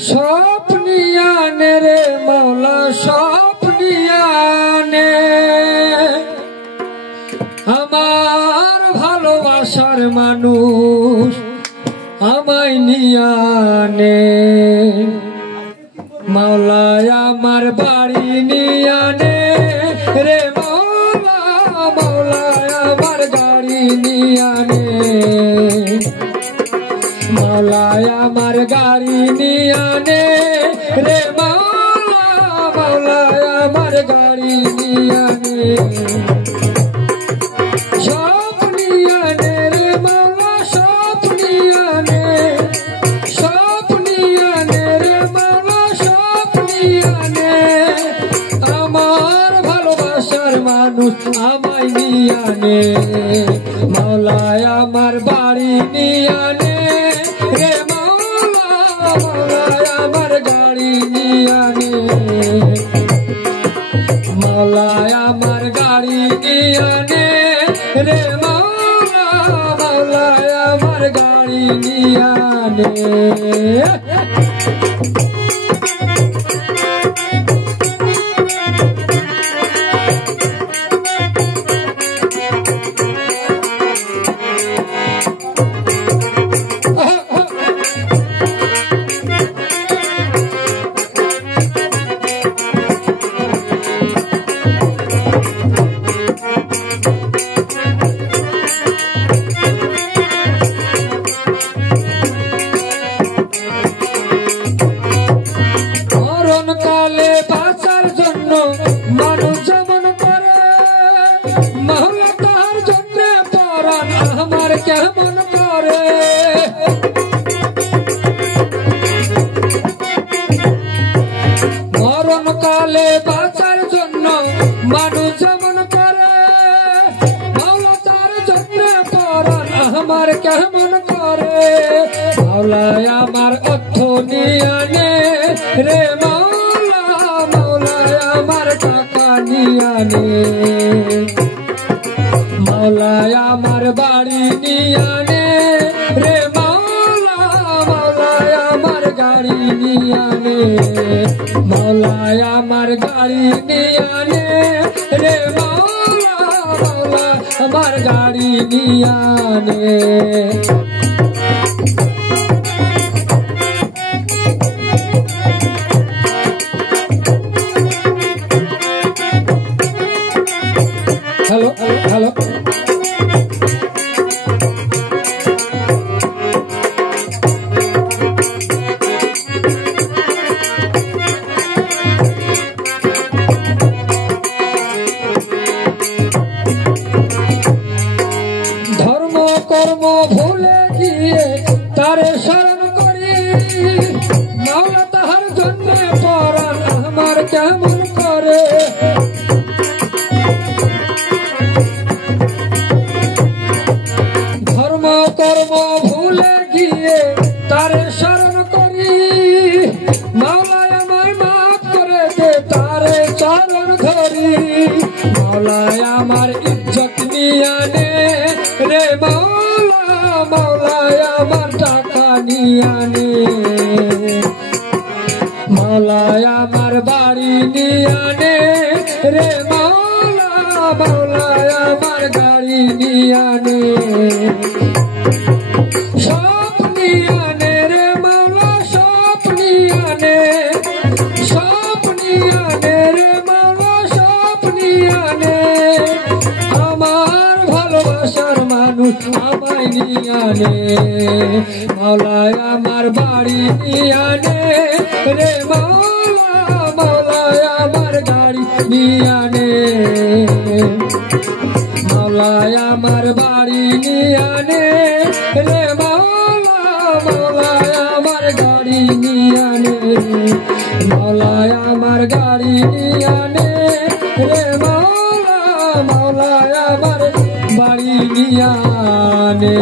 স্বপ্নিয়ানে রে মাওলা স্বপ্নিয়ানে আমার ভালোবাসার মানুষ আমায় নিয়ানে মাওলা আমার বাড়ি নিয়ানে রে মাওলা মাওলা আমার গাড়ি নিয়ানে মাওলা আমার গাড়ি নিয়ানে রে মাওলা মাওলা আমার গাড়ি নিয়ানে স্বপ্নিয়ানে রে মাওলা স্বপ্নিয়ানে স্বপ্নিয়ানে রে মাওলা স্বপ্নিয়ানে আমার ভালোবাসার মানুষ আমায় নিয়ানে মাওলা আমার বাড়ি নিয়ানে রে মাওলা মাওলা আমার গাড়ি নিয়ানে মাওলা আমার গাড়ি নিয়ানে রে মাওলা মাওলা আমার গাড়ি নিয়ানে কালে বাঁচার জন্য মানুষ যেমন করে মাওলা তার জন্য পরাণ আমার কেমন করে মরণ কালে বাঁচার জন্য মানুষ যেমন করে মাওলা তার জন্য পরাণ আমার কেমন করে মাওলা আমার অর্থ নিয়ানে রে মাওলা মাওলা আমার টাকা নিয়ানে মাওলা আমার বাড়ি নিয়ানে রে মাওলা মাওলা আমার গাড়ি নিয়ানে মাওলা আমার গাড়ি নিয়ানে রে মাওলা মাওলা আমার গাড়ি নিয়ানে হ্যালো হ্যালো ধর্ম কর্ম ভুলে গিয়ে তারে শরণ করি মাওলা তাহার জন্য পরাণ আমার কেমন করে ধর্ম কর্ম ভুলে গিয়ে তারে শরণ করি মাওলা আমায় মাফ করে দে তারে চরণ ধরি মাওলা আমার ইজ্জত নিয়ানে রে মাওলা মাওলা আমার টাকা নিয়ানে মাওলা আমার বাড়ি নিয়ানে রে মাওলা মাওলা আমার গাড়ি নিয়ানে স্বপ্নিয়ানে রে মাওলা স্বপ্নিয়ানে স্বপ্নিয়ানে রে মাওলা স্বপ্নিয়ানে আমার ভালোবাসার মানুষ আমায় নিয়ানে মাওলা আমার বাড়ি নিয়ানে রে মাওলা মাওলা আমার গাড়ি নিয়ানে মাওলা আমার বাড়ি নিয়ানে রে মাওলা মাওলা আমার গাড়ি নিয়ানে মাওলা আমার গাড়ি নিয়ানে রে মাওলা মাওলা আমার বাড়ি নিয়ানে